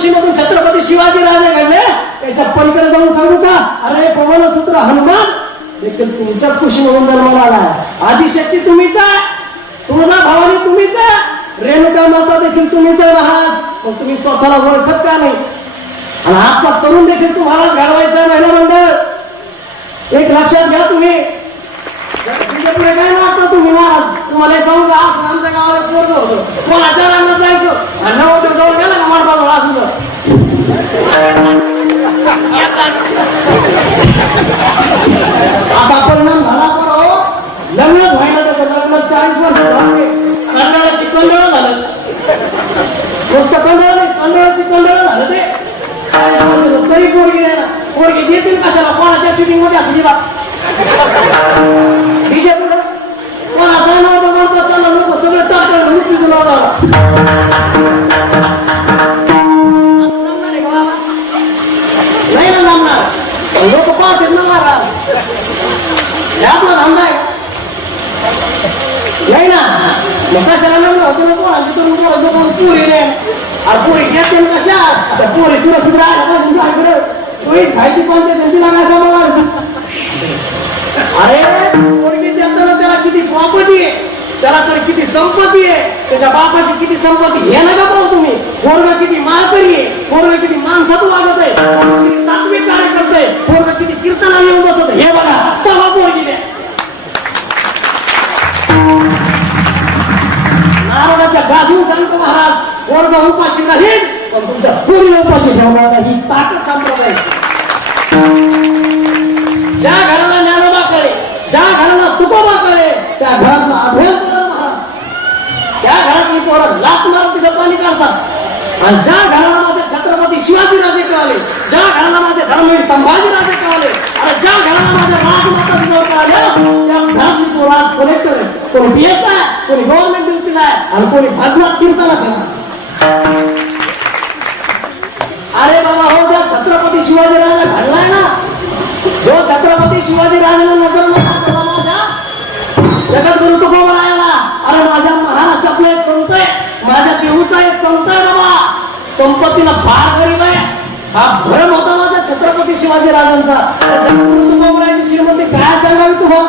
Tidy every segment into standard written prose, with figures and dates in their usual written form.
पंचकृषीमधून छत्रपती शिवाजी राजे घडले, त्याच्या पलीकडे जाऊन सांगू का? अरे पवनसूत्र हनुमान देखील तुमच्याच कुशीमधून जन्माला आला. आदिशक्ती तुम्हीच आहे, तुळजा भवानी तुम्हीच आहे, रेणुका माता देखील तुम्हीच आहे महाराज. मग तुम्ही स्वतःला ओळखत का नाही? आणि आजचा तरुण देखील तुम्हालाच घडवायचा महिला मंडळ. एक लक्षात घ्या, तुम्ही पुढे काय नसतं तुम्ही महाराज. तुम्हाला सांगू का? असं आमच्या गावाला पोरग होतं, कोणाच्या रांगात जायचं आणि नवोदय जवळ गेला का माडबाजूला असू असा परिणाम झाला. पण लग्नच व्हायला त्याचं लग्न 40 वर्ष झाले. कंडळाची कंडळ झालं, नुसतं कंडळ नाही, कंडळाची कंडळ झालं ते 40 वर्ष. तरी पोरगी द्या ना, पोरगी देतील कशाला? कोणाच्या शूटिंग मध्ये असली बा डीजे पुढे कोणाचा नव्हतं म्हणतात चालला, लोक सगळं टाकलं मृत्यू तुला. असं जमणार आहे का बाबा? नाही ना जमणार. लोक पाहतात ना महाराज, हे आपला धंदा आहे नाही ना. मग कशाला लग्न होतं ना पोरांची करून पोरं पुरी रे. अरे पोरी घेते कशा? पोरी सुरक्षित राहायला पाहिजे तुझ्याकडे. तोहीच खायची कोणत्या त्यांची लागायचा मला. अरे पोरगी देताना त्याला किती प्रॉपर्टी आहे, त्याला तर किती संपत्ती आहे, त्याच्या बापाची किती संपत्ती हे नका पाहू तुम्ही. पोरगा किती माळकरी आहे, पोरगा किती माणसात वागत आहे, किती सात्विक कार्य करतोय, पोरगा किती कीर्तनाला येऊन बसत हे बघा. तेव्हा पोरगी द्या. नारळाच्या गाठीवर सांगतो महाराज, पोरगा उपाशी राहील पण तुमच्या पोरीला उपाशी ठेवणार नाही. ही ताकद संप्रदायाची. ज्या घराला ज्ञानोबा कळे, ज्या घराला तुकोबा कळे, त्या घरातला अभय महाराज. त्या घरातली पोरं लात मारून तिथं पाणी काढतात. आणि ज्या घराला माझे छत्रपती शिवाजी राजे कळाले, ज्या घराला माझे धर्मवीर संभाजी राजे कळाले, आणि ज्या घराला माझ्या राजमाता जिजाऊ कळाल्या, त्या घरातली पोरं आज कलेक्टर आहे, कोणी बीएस आहे, कोणी गव्हर्नमेंट ड्युटीला आहे, आणि कोणी भजनात कीर्तनात आहे. अरे बाबा हो, ज्या छत्रपती शिवाजी राजा घडलाय ना, जो छत्रपती शिवाजी राजाला नजर नका माझ्या जगद्गुरु तुकोबरायाला. अरे माझ्या महाराष्ट्रातला एक संत आहे, माझ्या देऊचा एक संत आहे बाबा. संपत्तीला फार गरीब आहे. हा भ्रम होता माझ्या छत्रपती शिवाजी राजांचा. जगद्गुरु तुकोबरायाची श्रीमंती काय सांगावी तुम्हाला?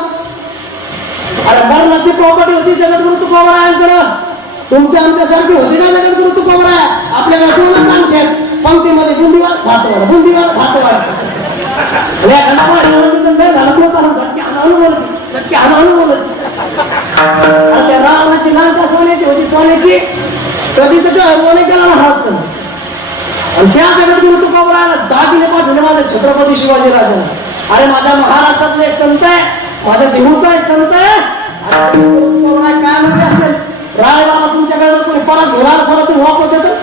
अरे मरणाची प्रॉपर्टी होती जगद्गुरु तुकोबरायांकडे. तुमच्या आमच्यासारखी होती ना जगद्गुरु तुकोबराया? आपल्याकडे दोनच आणखी पंक्तीमध्ये बुंदीवाड भातवाड, बुंदीवाड भातवाड. त्या रावणाची नांका सोन्याची होती, सोन्याची. कधीच बोले केला महाराज. आणि त्या जगद्गुरु तुकोबरायाला दागिने पाठवले माझ्या छत्रपती शिवाजी राजाला. अरे माझ्या महाराष्ट्रातले एक संत आहे, माझ्या देहूचा एक संत आहे. काय म्हणजे असेल राय बाबा तुमच्याकडे जर कोणी परत घेणार सर तुम्ही वापरत येतो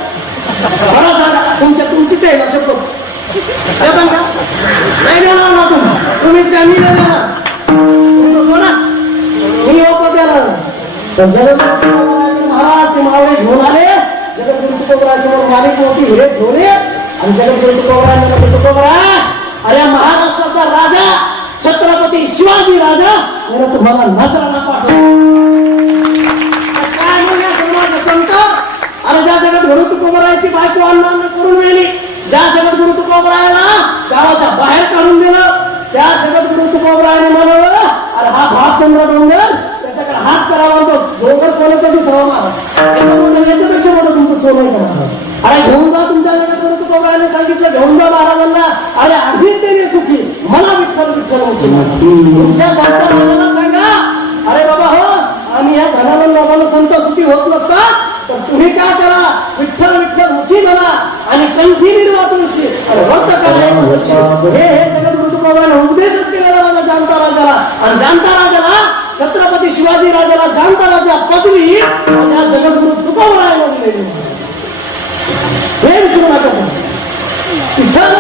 बरं सांगा. तुमची ते नसेल देता का? नाही देणार ना तुम्हीच काय? मी नाही देणार. तुमचं सोना मी वापरत येणार. तर जगद्गुरु महाराज ते मावळे घेऊन आले. जगद्गुरु तुकोबरायासमोर मालिक होती, हिरे ठेवले. आणि जगद्गुरु तुकोबरायांना तुकोबराय, अरे महाराष्ट्राचा राजा छत्रपती शिवाजी राजा म्हणून तुम्हाला नजराना पाठवतो. काय म्हणूया समाज संत? अरे ज्या जगद्गुरु तुकोबरायाची बायको अन्न करून मिळली, ज्या जगद्गुरु तुकोबरायाला गावाच्या बाहेर काढून दिलं, त्या जगद्गुरु तुकोबरायाने म्हणावं अरे हा भातचंद्र डोंगर त्याच्याकडे हात करावा. डोंगर सोन्याचा दिसावा महाराज, याच्यापेक्षा मोठं तुमचं सोनं आहे. अरे घेऊन जा. तुमच्या जगद्गुरु तुकोबरायाने सांगितलं घेऊन जा महाराजांना. अरे आधी ते सुखी मला विठ्ठल विठ्ठल होती. तुमच्या धर्माला सांगा अरे बाबा हो आम्ही या धनानंद बाबाला संत सुखी होत नसतात तर तुम्ही काय करा, विठ्ठल विठ्ठल मुखी बना आणि कंठी निर्वा तुळशी व्रत करा. हे जगद्गुरु तुकोबरायाने उपदेशच केलेला माझ्या जाणता राजाला. आणि जाणता राजाला छत्रपती शिवाजी राजाला जाणता राजा पदवी माझ्या जगद्गुरु तुकोबरायाने दिलेली. हे विसरू नका. विठ्ठल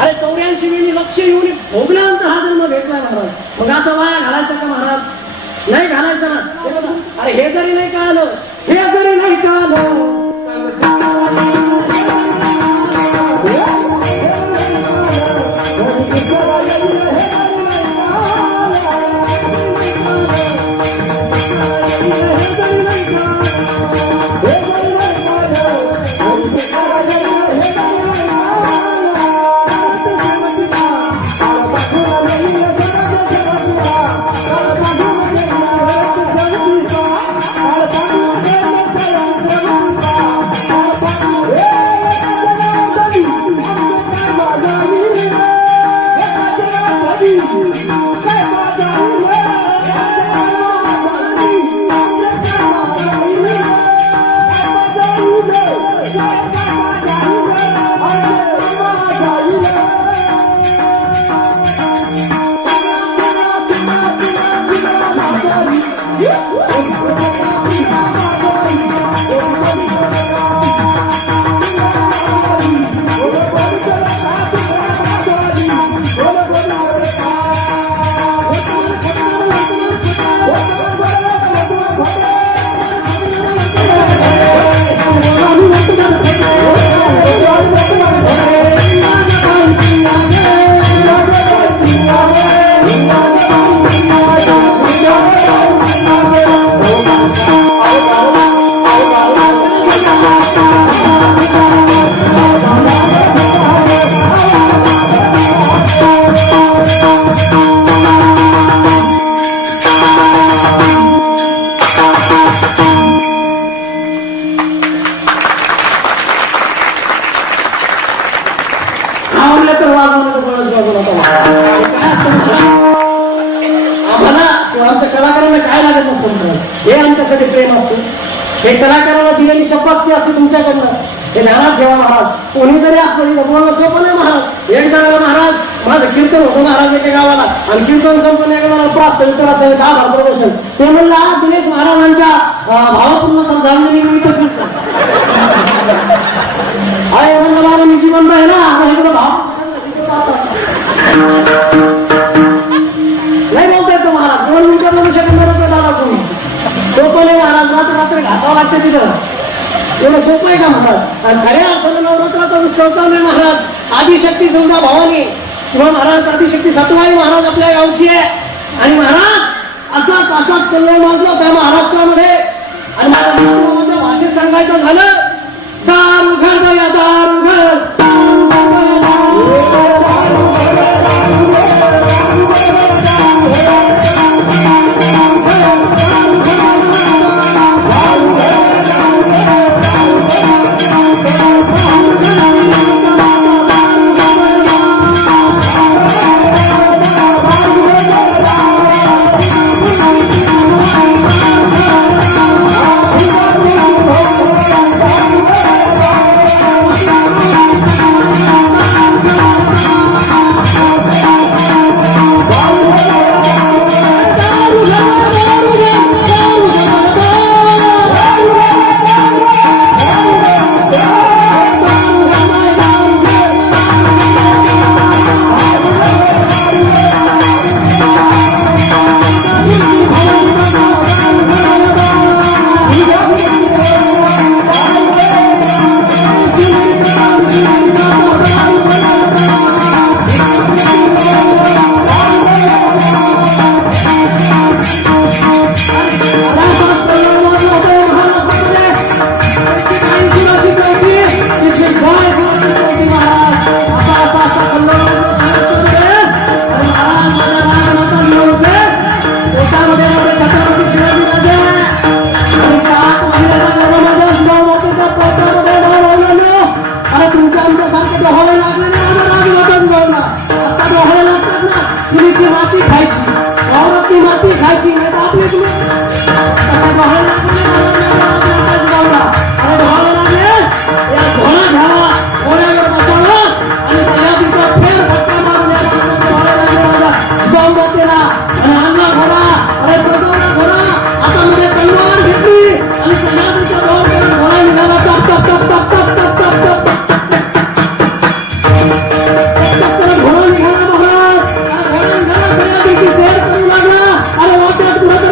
अरे 84 वेळी लक्ष येऊन भोगल्यानंतर हा जन्म भेटला महाराज. मग असा वाया घालायचा का महाराज? नाही घालायचा ना. अरे हे जरी नाही कळालं, हे जरी नाही कळालं, हे आमच्यासाठी प्रेम असतं, हे कलाकाराला दिलेली शपथ असते तुमच्याकडनं. हे ध्यानात ठेवा महाराज. कोणी जरी असलं तिथं बोलणं सोपं नाही महाराज. एक जणाला महाराज माझं कीर्तन होतं महाराज एका गावाला, आणि कीर्तन संपन्न एका जणाला प्रास्त असेल 10 प्रदर्शन. ते म्हणलं दिनेश महाराजांच्या भावपूर्ण श्रद्धांजली मी इथं कीर्तन आहे म्हणलं मला मी जिवंत आहे ना इकडं भाव नाही बोलता येतो महाराज. 2 मिनिटं बोलू शकत नाही दादा तुम्ही. सोपं नाही महाराज. रात्र घासावं लागतं तिथं. एवढं सोपं आहे का महाराज? आणि खऱ्या अर्थानं नवरात्राचा उत्सव चालू आहे महाराज. आदिशक्ती समजा भवानी किंवा महाराज आदिशक्ती सतवाई महाराज आपल्या गावची आहे. आणि महाराज असाच कल्लोळ माजला त्या महाराष्ट्रामध्ये. आणि माझ्या भाषेत सांगायचं झालं दारू घर बया दारू घर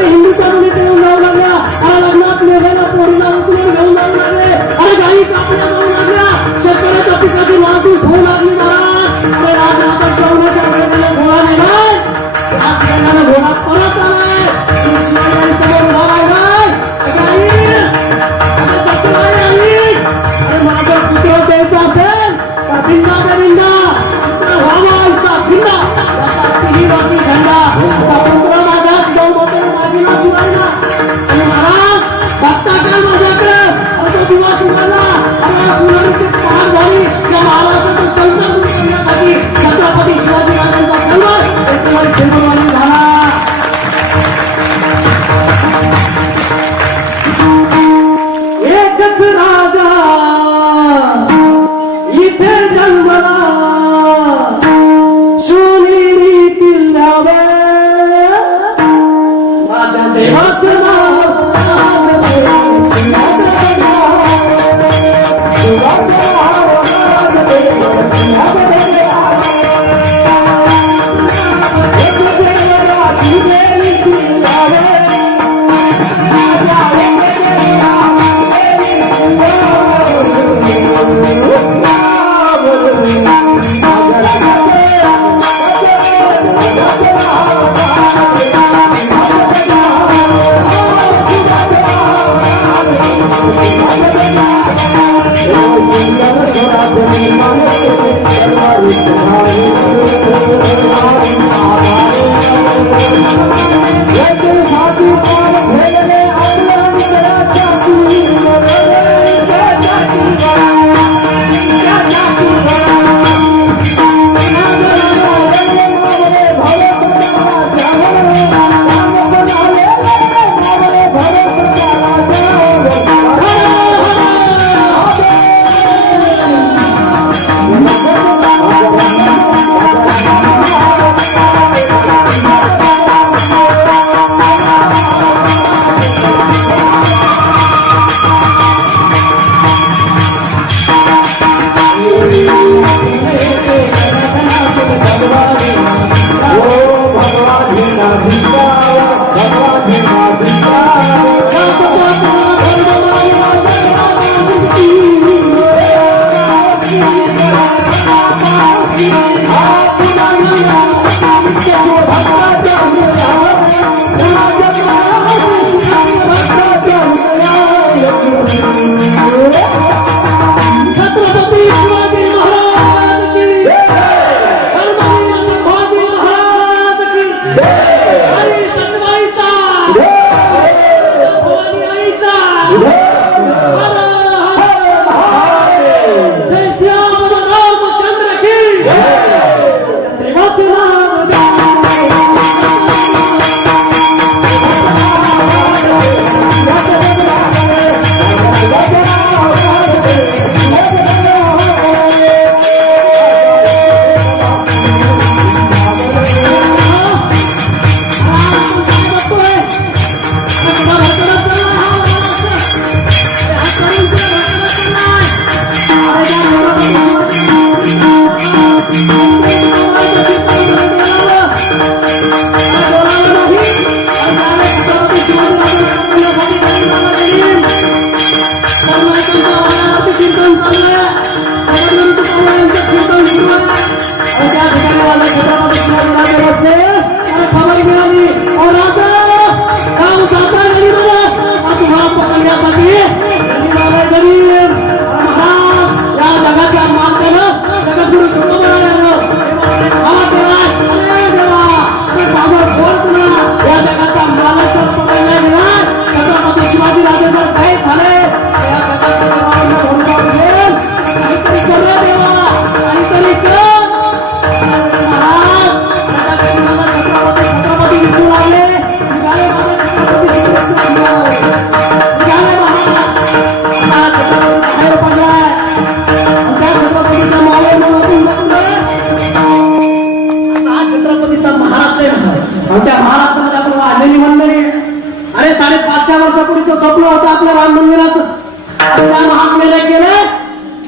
हिंदुत्व माझ्या देवाचं नाव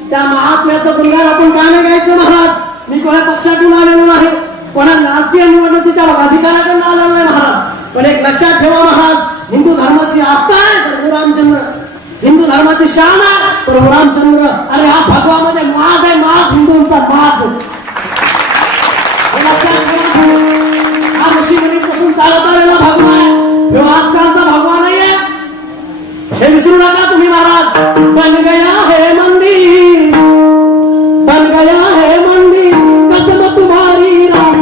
त्या महात्म्याचं गुणगान आपण का नाही गायचं महाराज? मी कोणा पक्षातून आलेलो नाही, कोणा राजकीय निवडणुकीच्या अधिकाराकडून आलेलो नाही महाराज. पण एक लक्षात ठेवा महाराज, हिंदू धर्माची आस्था आहे प्रभू रामचंद्र, हिंदू धर्माची शान आहे प्रभू रामचंद्र. अरे हा भगवा म्हणजे माज आहे, माज, हिंदूंचा माज. हा ऋषीमुनीपासून चालत आलेला भगवा आहे, ह्यो आजकालचा भगवा नाहीये, हे विसरू नका तुम्ही महाराज. बन गया है मंदिर, बन गया है मंदिर, कसम तुम्हारी राम.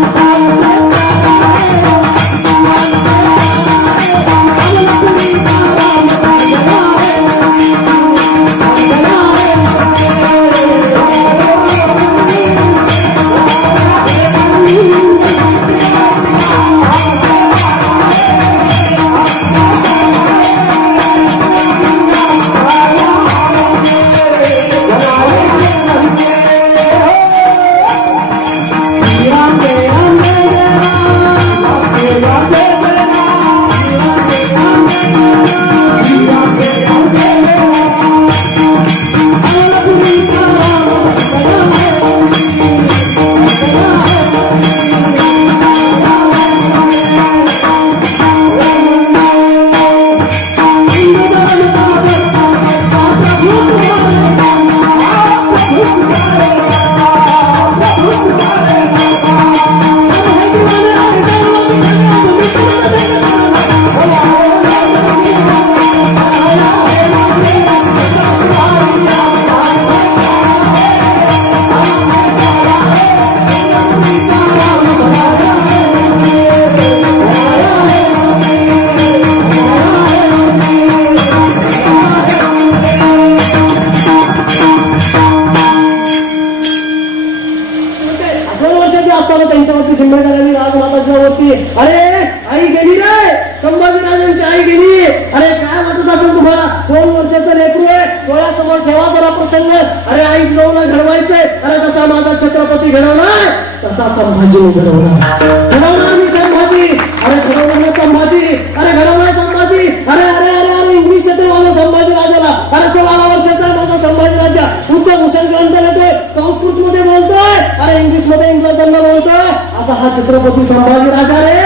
त्यांची आई गेली. अरे काय वाटत असेल तुम्हाला? 2 वर्षाचं लेकरू आहे, डोळ्यासमोर ठेवा जरा प्रसंग. अरे आईच जाऊन घडवायचंय. अरे जसा माझा छत्रपती घडवलाय तसा संभाजी घडवणार मी संभाजी. अरे घडवणार संभाजी. अरे घडवलाय संभाजी. अरे अरे अरे अरे इंग्लिश येते माझा संभाजी राजाला. अरे 16 वर्षाचा आहे माझा संभाजी राजा. उद्धव भूषण ग्रंथ येतोय, संस्कृत मध्ये बोलतोय, अरे इंग्लिश मध्ये इंग्रजांना बोलतोय. असा हा छत्रपती संभाजी राजा रे.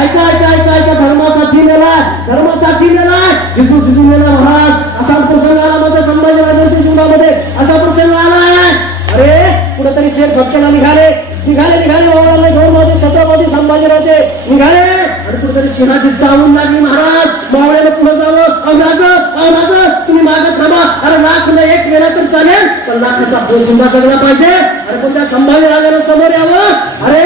ऐका ऐका ऐका ऐका, धर्मासाठी मेलाय, धर्मासाठी मेलाय. जिजू जिजू मेला महाराज. असा प्रसंग आला माझ्या संभाजी राजांच्या जीवनामध्ये. असा प्रसंग आलाय. अरे कुठेतरी शेर फटक्याला निघाले निघाले निघाले बाबाला घेऊन माझे छत्रपती संभाजीराजे निघाले. आणि कुठेतरी सिंहाची चावून लागली महाराज. मावळ्याला पुढे जावं. राजा तुम्ही मागत थांबा. अरे लाख न एक वेळा तर चालेल, पण लाखाचा पोशिंदा जगला पाहिजे. अरे पण त्या संभाजीराजाला समोर यावं. अरे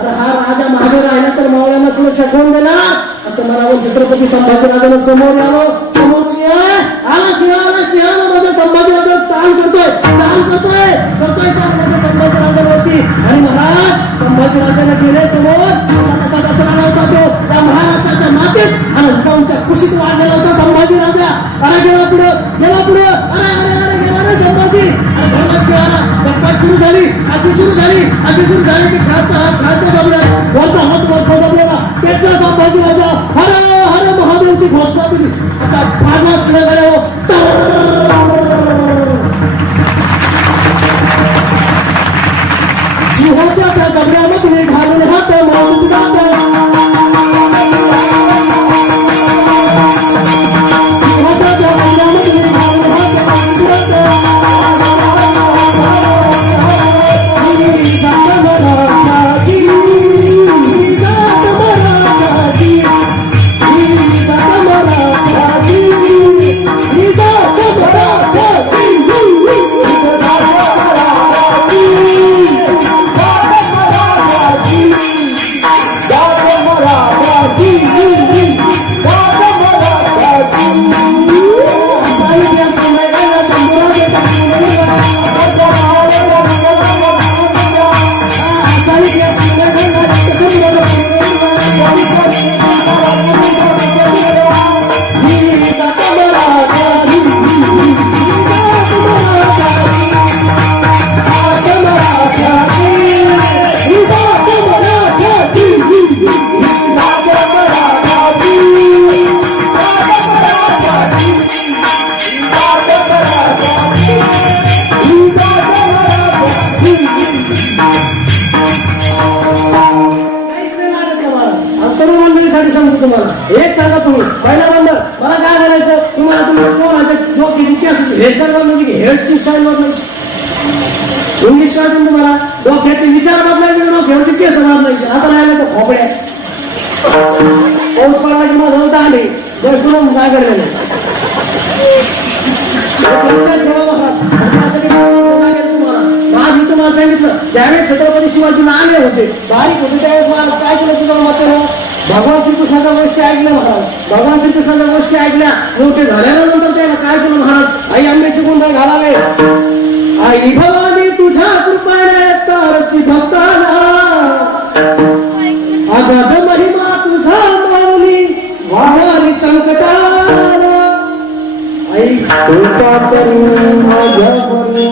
अरे हा राजा मागे राहिला तर मावळ्यांना सुरक्षा कोण देणार असं म्हणावं. छत्रपती संभाजीराजाला समोर यावं. समोर सिंह आला सिंहाला माझ्या संभाजीराजा ताण करतोय करतोय माझ्या संभाजीराजावरती. आणि महाराज संभाजीराजाला गेले समोर. असा कसा कचरा होता तो त्या महाराष्ट्राच्या मातीत आणि जिजाऊंच्या कुशीत वाढलेला होता संभाजी राजा. अरे गेला पुढे अरे अरे अरे गेला रे संभाजी. आणि धर्मशिवाला गप्पाट सुरू झाली अशी सुरू झाली की खालचा दबला वरचा हात दबलेला पेटला संभाजी राजा. हर हर महादेवची घोषणा दिली. असा फाडला शिवगडावर. जिहाच्या त्या दबऱ्यामध्ये घालून हात मारून एक सांगा तुम्ही पहिला बंदर मला काय म्हणायचं तुम्हाला. तुम्ही कोणाच्या डोक्याची केस हेडसर बदलायची की हेडची स्टाईल बदलायची. इंग्लिश काढून तुम्हाला डोक्याचे विचार बदलायचे, डोक्यावरची केस बदलायची. आता राहिले तर खोपड्या पाऊस पडला की माझं होता आले कुठून काय करले लक्षात ठेवा मी तुम्हाला सांगितलं. ज्यावेळेस छत्रपती शिवाजी आले होते बारीक होते त्यावेळेस मला काय केलं तुझं मत भगवान श्रीकृष्णाच्या गोष्टी ऐकल्या महाराज. भगवान श्रीकृष्णाच्या गोष्टी ऐकल्या मोठे झाल्यानंतर त्याला काय केलं महाराज. आई आंब्याची गुंडा घालावे. आई भवानी तुझ्या कृपेने तरसी भक्ताला अगाध महिमा तुझा माऊली वाहारी संकटाला. आई कृपा करी माझ्यावरी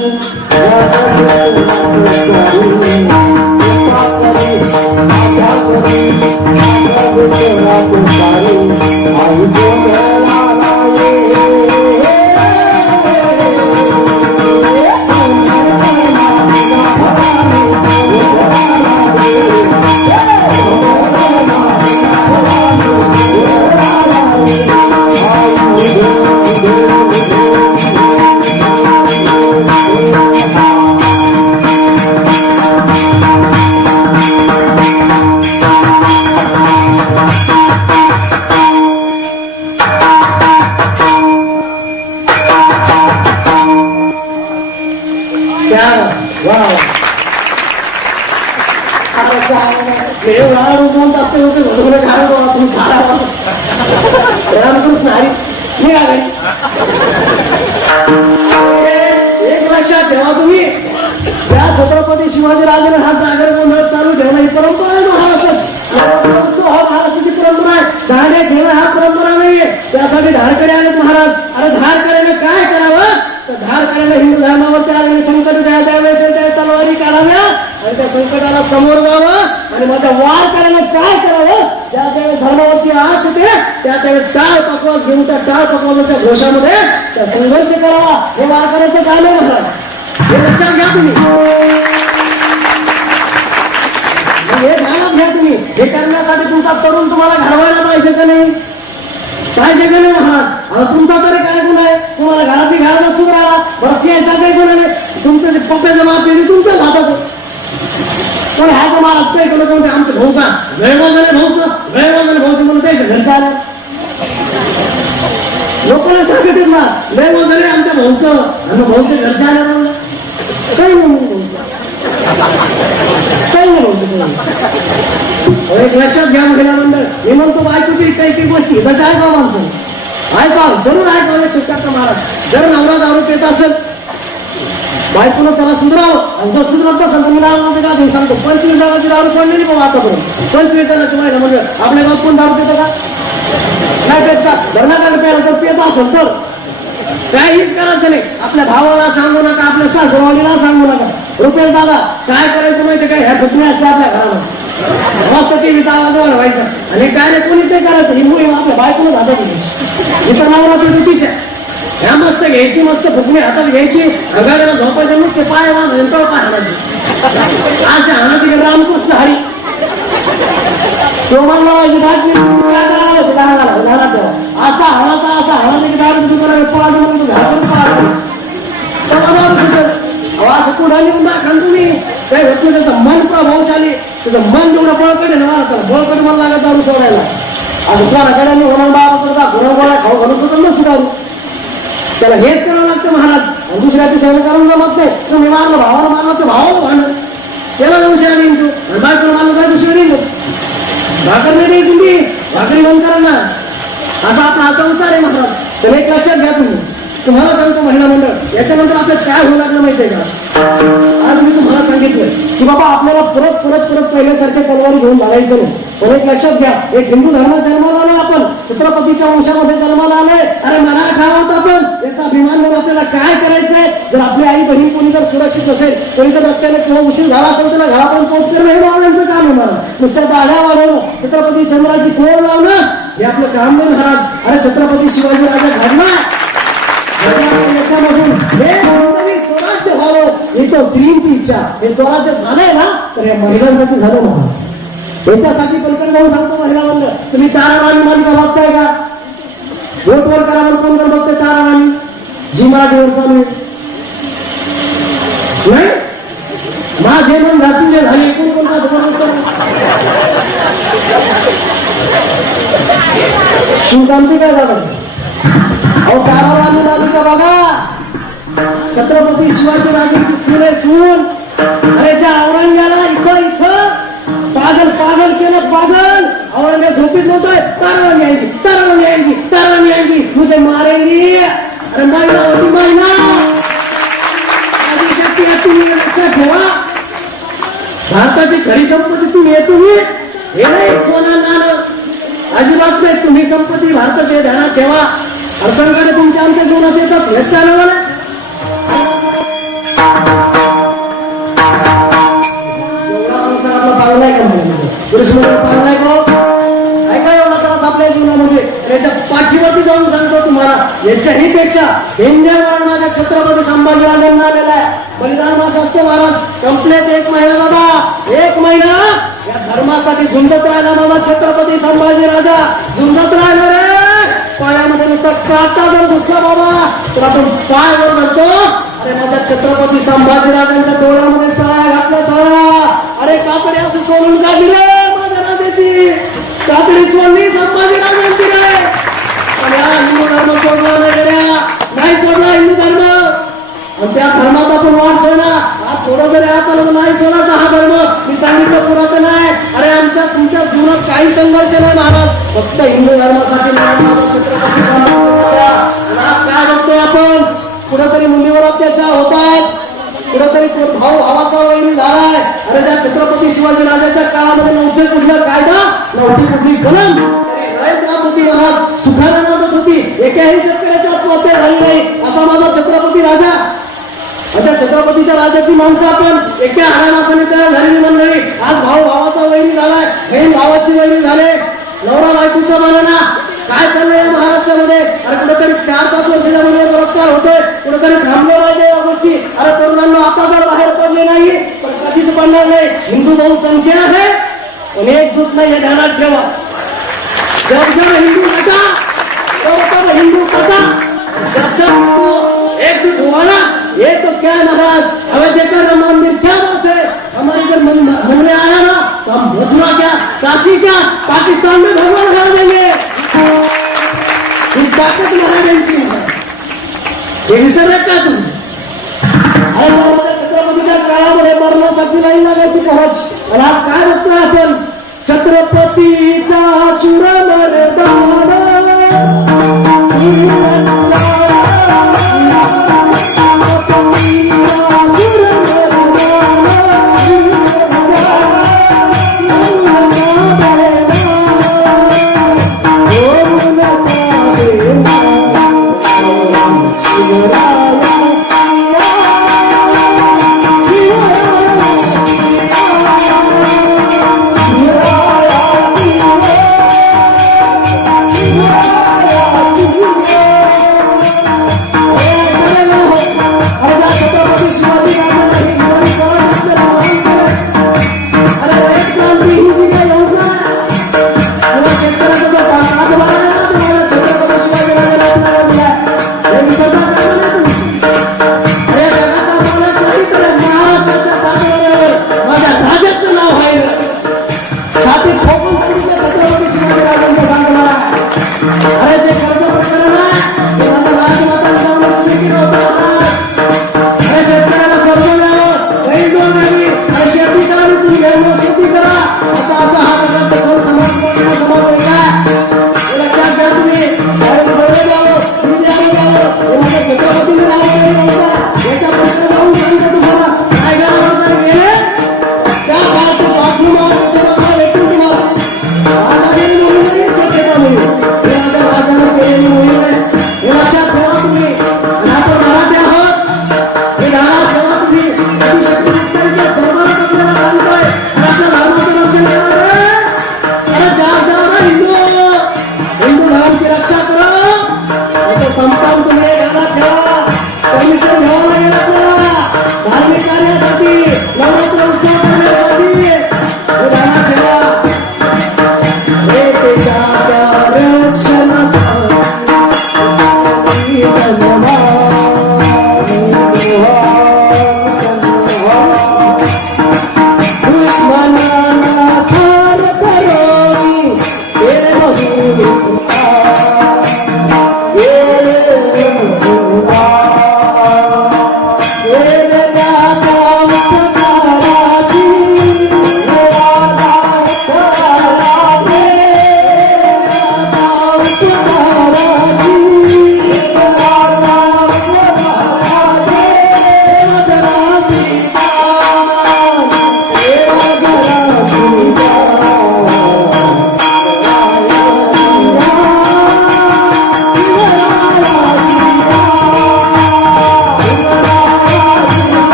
रामकृष्ण हरी एक लक्षात ठेवा तुम्ही. ज्या छत्रपती शिवाजी राजाने हा सागर गोंधळ चालू ठेवला ही परंपरा आहे महाराष्ट्राची. हा महाराष्ट्राची परंपरा आहे. गाणे घेणं हा परंपरा सगळे धारकडे आले महाराज. अरे धारकऱ्याने काय करावं, तर धारकऱ्याने हिंदू धर्मावरती आलेले संकट ज्या वेळेस त्या तलवारी काढाव्या आणि त्या संकटाला समोर जावं. आणि माझ्या वारकऱ्याने काय करावं, ज्या त्यावेळेस धर्मावरती आज येते त्या त्यावेळेस टाळ पकवास घेऊन त्या टाळ पकवासाच्या घोषामध्ये त्या संघर्ष करावा. हे वारकऱ्याचं काम आहे महाराज, हे लक्षात घ्या तुम्ही. हे ध्यानात घ्या तुम्ही. हे करण्यासाठी तुमचा तरुण तुम्हाला घडवायला पाहिजे का नाही, पाहिजे का नाही महाराज. आता तुमचा तरी काय गुण आहे, तुम्हाला घरातली घराला सुख राहिला बरं, त्याचा काही गुण नाही. तुमचं जे पप्प्याचं माप आहे तुमच्याच हातात. पण ह्या तर महाराज काही कोण कोणते आमचे भाऊ का गैरवाजाने भाऊचं म्हणून त्याच्या घरचं आलं. लोकांना सांगत ना गैरवाजाने आमच्या भाऊचं आणि भाऊच्या घरच्या आल्या म्हणून काही नाही भाऊचं, काही नाही भाऊचं. एक लक्षात घ्या महिला मंडळ. मी म्हणतो बायकोची काही काही गोष्टी त्याच्या ऐका माणसं, ऐका जरूर ऐकावे शिकतात महाराज. जर नवरा दारू पित असेल बायकोनं त्याला सुधरावं आणि जर सुधरत असेल तर मी नावाचं का देऊ सांगतो 25 जणांची दारू सोडलेली बाबा आतापर्यंत. 25 जणांची महिला मंडळ. आपल्या गावात कोण दारू पितं का, नाही पेत का. धर्माकाला प्यायला जर पित असेल तर काहीच करायचं नाही. आपल्या भावाला सांगू नका, आपल्या सासरवाडीला सांगू नका. रुपेश दादा काय करायचं माहिती काय, ह्या फुटणी असल्या आपल्या घराला मस्त टीव्हीचा आवाज वाढवायचा आणि काय रे कोणी ते करायचं. ही मुली आपल्या बायकोच हातात घ्यायची, इतर नवरा तिच्या ह्या मस्त घ्यायची, मस्त फुकणी हातात घ्यायची, गाड्याला झोपायचे, नुसते पाय बांधायचे तो पाय हाणायचे. अशा हाणायचे की रामकृष्ण हरी तो म्हणला पाहिजे बातमी काय करावं होतं लहानात तेव्हा असा हाणाचा की दारू दुकान पळायचं म्हणून घरातच पळायचं असं कुठं लिहून दाखा तुम्ही. काय होत नाही, त्याचं मन प्रभावशाली, त्याचं मन जेवढं बळकट ना मला बळकट मन लागत दारू सोडायला. असं कोणाकडे होणार बाबा गोळा खाऊ घालू सुद्धा नसतो दारू. त्याला हेच करावं लागतं महाराज. आणि दुसऱ्या दिवशी करून जमत नाही. तुम्ही मारलं भावाला मारलं तर भावाला भांडण त्याला दुसऱ्या देईन तू आणि बायकोला मारलं काय दुसऱ्या देईन भाकर नाही द्यायची मी भाकरी बंद करा ना. असा आपला हा संसार आहे महाराज. तर एक लक्षात घ्या तुम्ही. तुम्हाला सांगतो महिला मंडळ याच्यानंतर आपल्याला काय होऊ लागलं माहितीये का. आज मी तुम्हाला सांगितलं की बाबा आपल्याला परत पहिल्यासारखे तलवारी घेऊन लढायचं नाही. पण एक लक्षात घ्या, एक हिंदू धर्म जन्माला आलोय आपण, छत्रपतीच्या वंशामध्ये जन्माला आलोय. अरे मराठा आहोत आपण, याचा अभिमान म्हणून आपल्याला काय करायचंय. जर आपली आई बहीण कोणी जर सुरक्षित असेल, कोणी जर रस्त्याने किंवा उशीर झाला असेल त्याला घरापर्यंत पोहोच करणं हे मावळ्यांचं काम आहे महाराज. नुसत्या दाढ्या वाढवणं, छत्रपती चंद्राची कोर लावणं हे आपलं काम नाही महाराज. अरे छत्रपती शिवाजी राजा घडला याच्यामधून हे स्वराज्य व्हावं ही तो स्त्रींची इच्छा. हे स्वराज्य झालंय ना तर या महिलांसाठी झालं महाराज. याच्यासाठी पलीकडे जाऊन सांगतो महिला मंडळ. तुम्ही ताराराणी मालिका बघताय का, बोटवर करावर कोण कोण बघतोय ताराराणी, जी मराठीवर चालू नाही. माझे मन घातून झाले कोण कोण शिवकांती काय झालं. अहो ताराराणी मालिका बघा, छत्रपती शिवाजी राजांची सून आहे सून. अरे ज्या औरंग्याला इथं पागल केलं पागल. औरंगजेब झोपीत होतोय ताराराणी आएगी मुझे मारेंगी. अरे महिला होती महिला, माझी शक्ती आहे तुम्ही लक्षात ठेवा. भारताची खरी संपत्ती तुम्ही आहे. तुम्ही हे नाही सोना नाणं अजिबात नाही. तुम्ही संपत्ती भारताची ध्यानात ठेवा. अडचणकडे तुमच्या आमच्या जीवनात येतात हे त्याला पावलाय का पावलाय का ऐका एवढा त्रास आपल्या जीवनामध्ये. याच्या पाठीवरती जाऊन सांगतो तुम्हाला याच्याही पेक्षा डेंजर माझ्या छत्रपती संभाजीराजांना आलेला आहे. बलिदान मास असतो महाराज. कंप्लेट 1 महिना दादा 1 महिना या धर्मासाठी झुंजत राहिला माझा छत्रपती संभाजीराजा. झुंजत राहिला रे. पायामध्ये नुसतं काटा जर घुसला बाबा तर आपण पाय वर धरतो. अरे माझ्या छत्रपती संभाजीराजांच्या डोळ्यामध्ये सळ्या घातल्या सळ्या. अरे काकडी असं सोडून काढली रे माझ्या राजाची. काकडी सोडली संभाजीराजांची रे. आणि हा हिंदू धर्म सोडला नाही सोडला हिंदू धर्म. आणि त्या धर्मात आपण वाटतोय ना. हा थोडं जरी चालत नाही सोडायचा हा धर्म. मी सांगितलं पुरातन आहे. अरे आमच्या तुमच्या जीवनात काही संघर्ष नाही महाराज. फक्त हिंदू धर्मासाठी माझा छत्रपती संभाजीराजा. काय बघतोय आपण, कुठेतरी मुलीवर अत्याचार होत आहेत, कुठेतरी भाऊ भावाचा वैरी झालाय. अरे त्या छत्रपती शिवाजी राजाच्या काळामध्ये नव्हते कुठला कायदा, नव्हती कुठली कलम. रयत राहत होती महाराज, सुखाने राहत होती. राजा. आता छत्रपतीच्या राज्याची माणसं आपण एका आरामासाने तयार झालेली मंडळी. आज भाऊ भावाचा वैरी झालाय, बहीण भावाची वैरी झाले, नवरा बायकोचा मानना. काय चाललंय या महाराष्ट्रामध्ये? अरे कुठेतरी 4-5 वर्षाच्या मुले बलात्कार होतोय, कुठेतरी थांबले पाहिजे या गोष्टी. अरे तरुणांना आता जर बाहेर पडले नाही तर कधीच पडणार नाही. हिंदू बहुसंख्या आहे पण एकजूट नाही, हे ध्यानात ठेवा. जब जब हिंदू कटा तब तब हिंदू कटा, जब जब एकजुट हुआ ना, ये तो क्या महाराज, हमें देखकर राम मंदिर क्या बात है. हमारे इधर मन में आया ना तो हम मथुरा क्या, काशी क्या, पाकिस्तान में भगवान लगा देंगे. ही ताकद महाराजांची हे विसरत का तुम्ही? अरे माझ्या छत्रपतीच्या काळामध्ये मरणासाठी नाही लागायची पहोच. आणि आज काय बघतोय आपण? छत्रपतीचा सुर मर्दाना